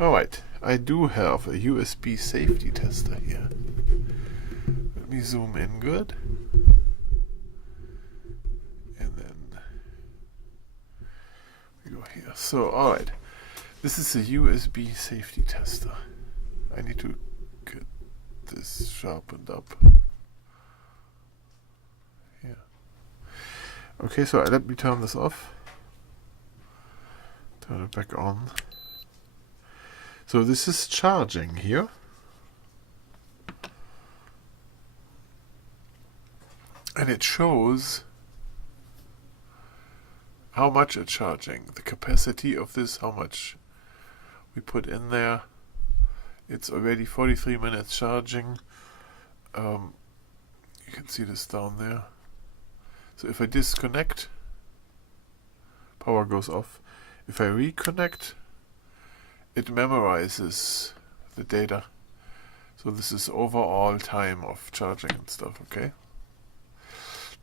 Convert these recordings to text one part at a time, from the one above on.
Alright, I do have a USB safety tester here. Let me zoom in good. And then we go here. So, alright. This is a USB safety tester. I need to get this sharpened up. Here. Okay, so let me turn this off. Turn it back on. So this is charging here. And it shows how much it's charging. The capacity of this, how much we put in there. It's already 43 minutes charging. You can see this down there. So if I disconnect, power goes off. If I reconnect, it memorizes the data. So this is overall time of charging and stuff, okay?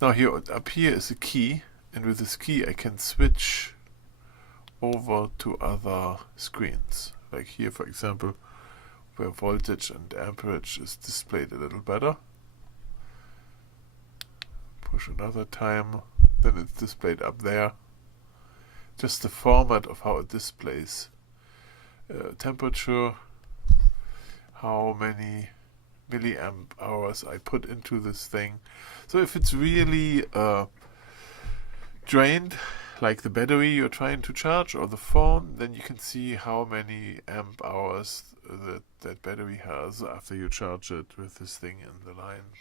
Now here, up here is a key, and with this key I can switch over to other screens. Like here, for example, where voltage and amperage is displayed a little better. Push another time, then it's displayed up there. Just the format of how it displays. Temperature, how many milliamp hours I put into this thing. So if it's really drained, like the battery you're trying to charge or the phone, then you can see how many amp hours that battery has after you charge it with this thing in the line.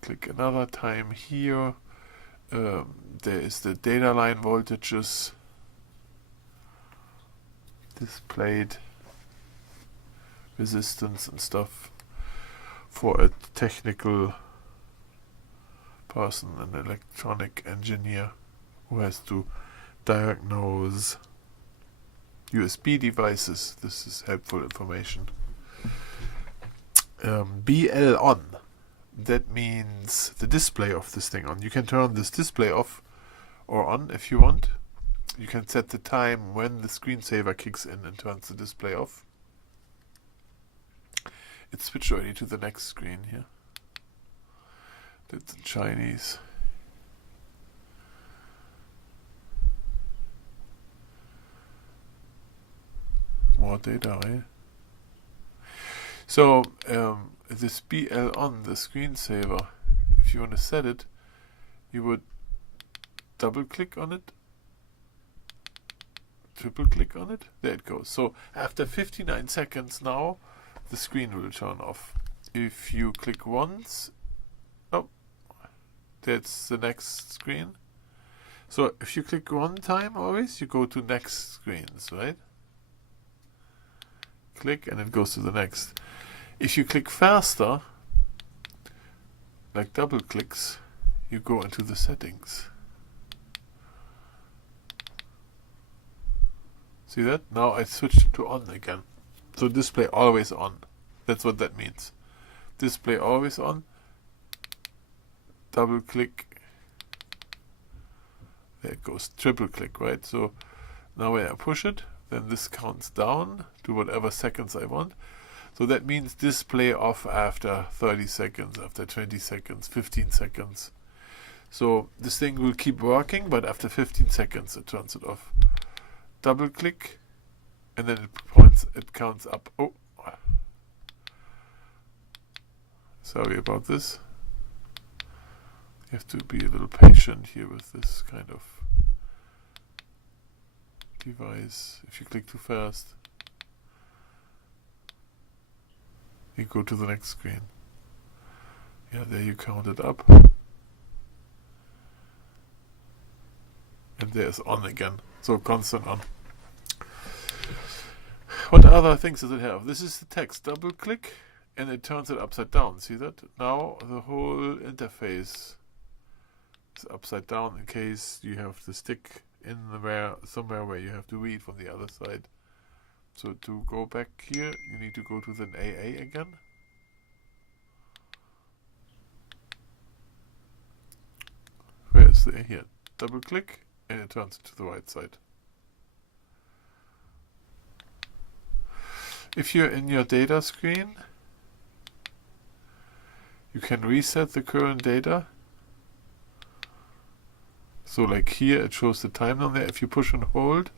Click another time here. There is the data line voltages displayed, resistance and stuff for a technical person, an electronic engineer who has to diagnose USB devices. This is helpful information. BL on. That means the display of this thing on. You can turn this display off or on if you want. You can set the time when the screensaver kicks in and turns the display off. It switched already to the next screen here. That's in Chinese. More data, right? So, this BL on, the screensaver, if you want to set it, you would double click on it, triple click on it, there it goes. So after 59 seconds now, the screen will turn off. If you click once, oh, that's the next screen. So if you click one time always, you go to next screens, right? Click and it goes to the next. If you click faster, like double clicks, you go into the settings. See that? Now I switched it to on again. So display always on. That's what that means. Display always on. Double click. There it goes. Triple click, right? So now when I push it, then this counts down to whatever seconds I want. So that means display off after 30 seconds, after 20 seconds, 15 seconds. So this thing will keep working, but after 15 seconds it turns it off. Double click, and then it counts up. Oh, sorry about this. You have to be a little patient here with this kind of device. If you click too fast, you go to the next screen. Yeah, there you count it up. And there's on again. So constant on. What other things does it have? This is the text. Double click and it turns it upside down. See that? Now the whole interface is upside down in case you have the stick in somewhere where you have to read from the other side. So to go back here, you need to go to the AA again. Where is the here? Double click and it turns it to the right side. If you're in your data screen, you can reset the current data. So like here it shows the time on there. If you push and hold,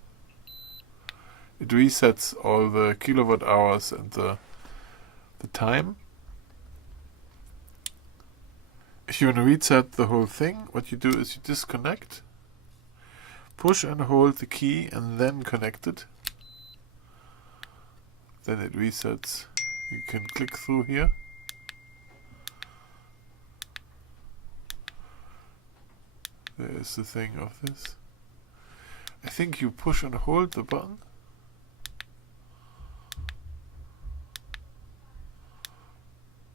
it resets all the kilowatt hours and the time. If you want to reset the whole thing, what you do is you disconnect, push and hold the key and then connect it. Then it resets. You can click through here. There is the thing of this. I think you push and hold the button.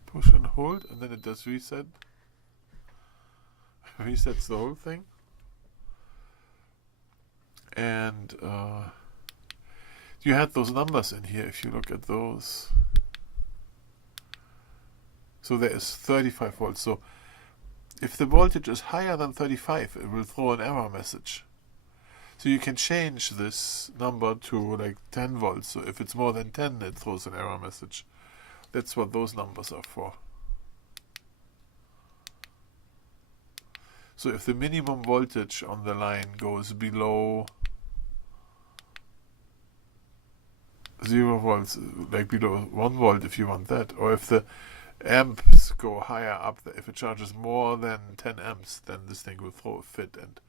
Push and hold, and then it does reset. Resets the whole thing. And you had those numbers in here if you look at those. So there is 35 volts. So if the voltage is higher than 35, it will throw an error message. So you can change this number to like 10 volts. So if it's more than 10, it throws an error message. That's what those numbers are for. So if the minimum voltage on the line goes below 0 volts, like below 1 volt if you want that, or if the amps go higher up, if it charges more than 10 amps, then this thing will throw a fit and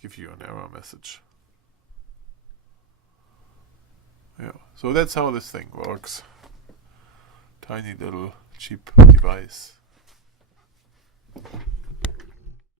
give you an error message. Yeah, so that's how this thing works. Tiny little cheap device.